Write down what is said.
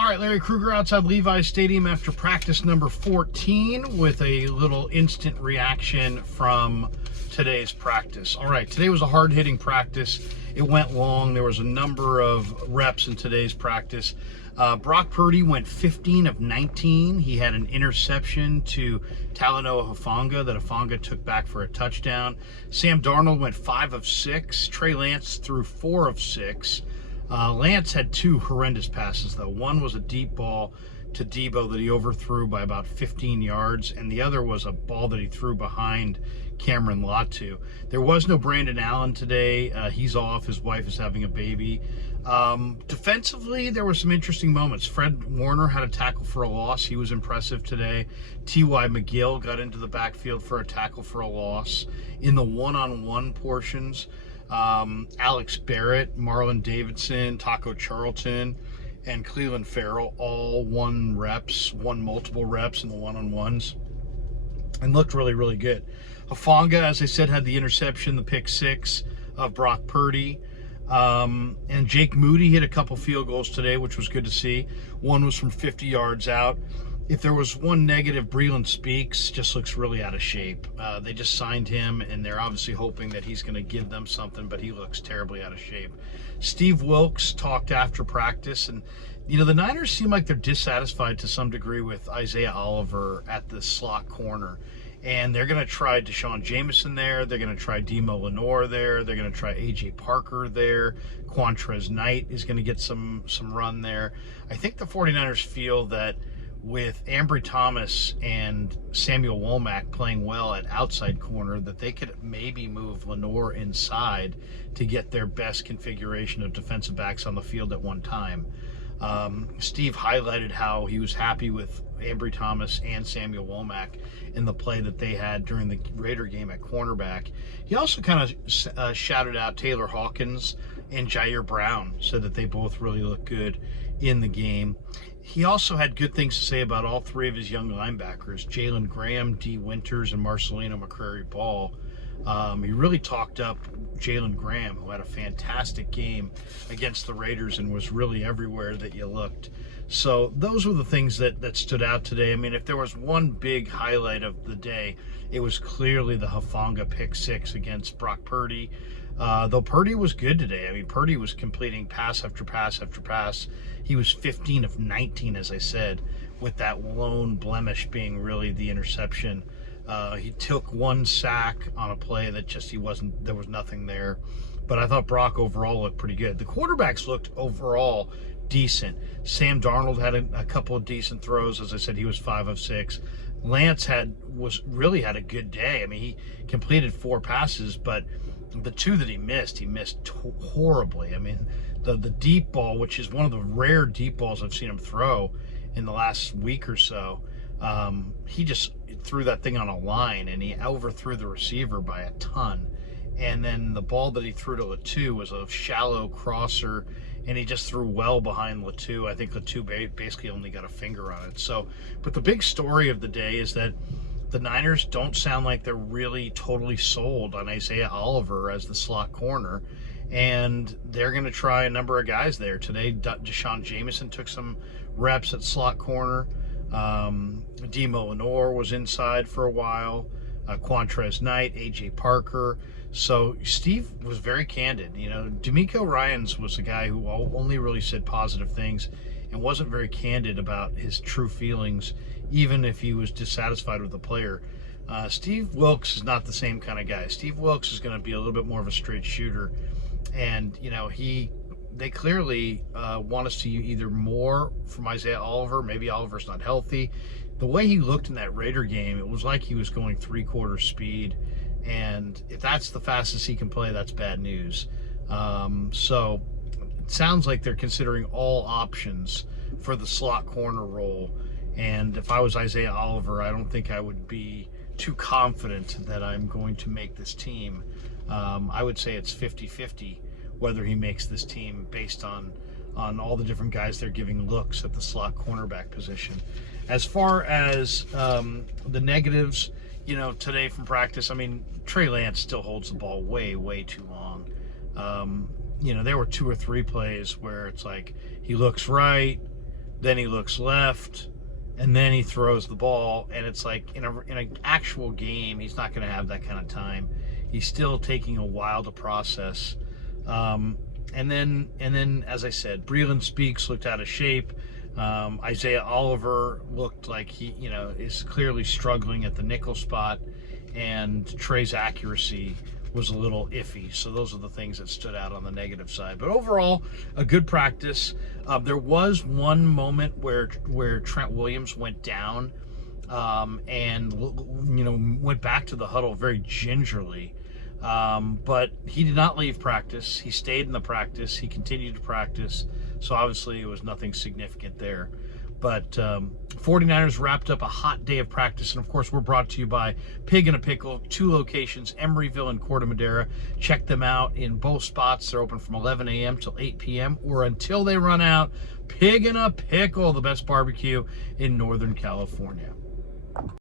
All right, Larry Krueger outside Levi's Stadium after practice number 14 with a little instant reaction from today's practice. All right, today was a hard-hitting practice. It went long. There was a number of reps in today's practice. Brock Purdy went 15 of 19. He had an interception to Talanoa Hufanga that Hufanga took back for a touchdown. Sam Darnold went 5 of 6. Trey Lance threw 4 of 6. Lance had 2 horrendous passes, though. One was a deep ball to Debo that he overthrew by about 15 yards, and the other was a ball that he threw behind Cameron Latu. There was no Brandon Allen today. He's off. His wife is having a baby. Defensively, there were some interesting moments. Fred Warner had a tackle for a loss. He was impressive today. T.Y. McGill got into the backfield for a tackle for a loss. In the one-on-one portions, Alex Barrett, Marlon Davidson, Taco Charlton, and Cleveland Farrell all won multiple reps in the one-on-ones and looked really, really good. Hufanga, as I said, had the interception, the pick 6 of Brock Purdy. And Jake Moody hit a couple field goals today, which was good to see. One was from 50 yards out. If there was one negative, Breeland Speaks just looks really out of shape. They just signed him, and they're obviously hoping that he's going to give them something, but he looks terribly out of shape. Steve Wilkes talked after practice, and the Niners seem like they're dissatisfied to some degree with Isaiah Oliver at the slot corner. And they're going to try Deshaun Jameson there. They're going to try Demo Lenore there. They're going to try A.J. Parker there. Quantrez Knight is going to get some run there. I think the 49ers feel that with Ambry Thomas and Samuel Womack playing well at outside corner, that they could maybe move Lenore inside to get their best configuration of defensive backs on the field at one time. Steve highlighted how he was happy with Ambry Thomas and Samuel Womack in the play that they had during the Raider game at cornerback. He also kind of shouted out Taylor Hawkins and Jair Brown, said that they both really looked good in the game. He also had good things to say about all 3 of his young linebackers, Jalen Graham, D. Winters, and Marcelino McCrary-Ball. He really talked up Jalen Graham, who had a fantastic game against the Raiders and was really everywhere that you looked. So those were the things that stood out today. I mean, if there was one big highlight of the day, it was clearly the Hufanga pick 6 against Brock Purdy. Though Purdy was good today. I mean, Purdy was completing pass after pass after pass. He was 15 of 19, as I said, with that lone blemish being really the interception. He took 1 sack on a play that just there was nothing there. But I thought Brock overall looked pretty good. The quarterbacks looked overall decent. Sam Darnold had a couple of decent throws. As I said, he was 5 of 6. Lance really had a good day. I mean, he completed 4 passes, but the 2 that he missed horribly. I mean, the deep ball, which is one of the rare deep balls I've seen him throw in the last week or so, he just threw that thing on a line, and he overthrew the receiver by a ton. And then the ball that he threw to Latu was a shallow crosser, and he just threw well behind Latu. I think Latu basically only got a finger on it. So, but the big story of the day is that the Niners don't sound like they're really totally sold on Isaiah Oliver as the slot corner, and they're going to try a number of guys there. Today, Deshaun Jameson took some reps at slot corner. Demo Lenore was inside for a while. Quantrez Knight, A.J. Parker. So Steve was very candid. D'Amico Ryans was a guy who only really said positive things and wasn't very candid about his true feelings, even if he was dissatisfied with the player. Steve Wilkes is not the same kind of guy. Steve Wilkes is going to be a little bit more of a straight shooter, and they clearly want to see either more from Isaiah Oliver. Maybe Oliver's not healthy. The way he looked in that Raider game, it was like he was going 3/4 speed, and if that's the fastest he can play, that's bad news. So it sounds like they're considering all options for the slot corner role. And if I was Isaiah Oliver, I don't think I would be too confident that I'm going to make this team. I would say it's 50-50 whether he makes this team based on all the different guys they're giving looks at the slot cornerback position. As far as the negatives, today from practice, I mean, Trey Lance still holds the ball way, way too long. There were 2 or 3 plays where it's like he looks right, then he looks left, and then he throws the ball. And it's like in an actual game, he's not going to have that kind of time. He's still taking a while to process. And then, as I said, Breland Speaks looked out of shape. Isaiah Oliver looked like he, is clearly struggling at the nickel spot, and Trey's accuracy was a little iffy. So those are the things that stood out on the negative side. But overall, a good practice. There was one moment where Trent Williams went down, and went back to the huddle very gingerly. But he did not leave practice. He stayed in the practice. He continued to practice. So obviously it was nothing significant there. But 49ers wrapped up a hot day of practice. And of course, we're brought to you by Pig in a Pickle, 2 locations, Emeryville and Corte Madera. Check them out in both spots. They're open from 11 a.m. till 8 p.m. or until they run out. Pig in a Pickle, the best barbecue in Northern California.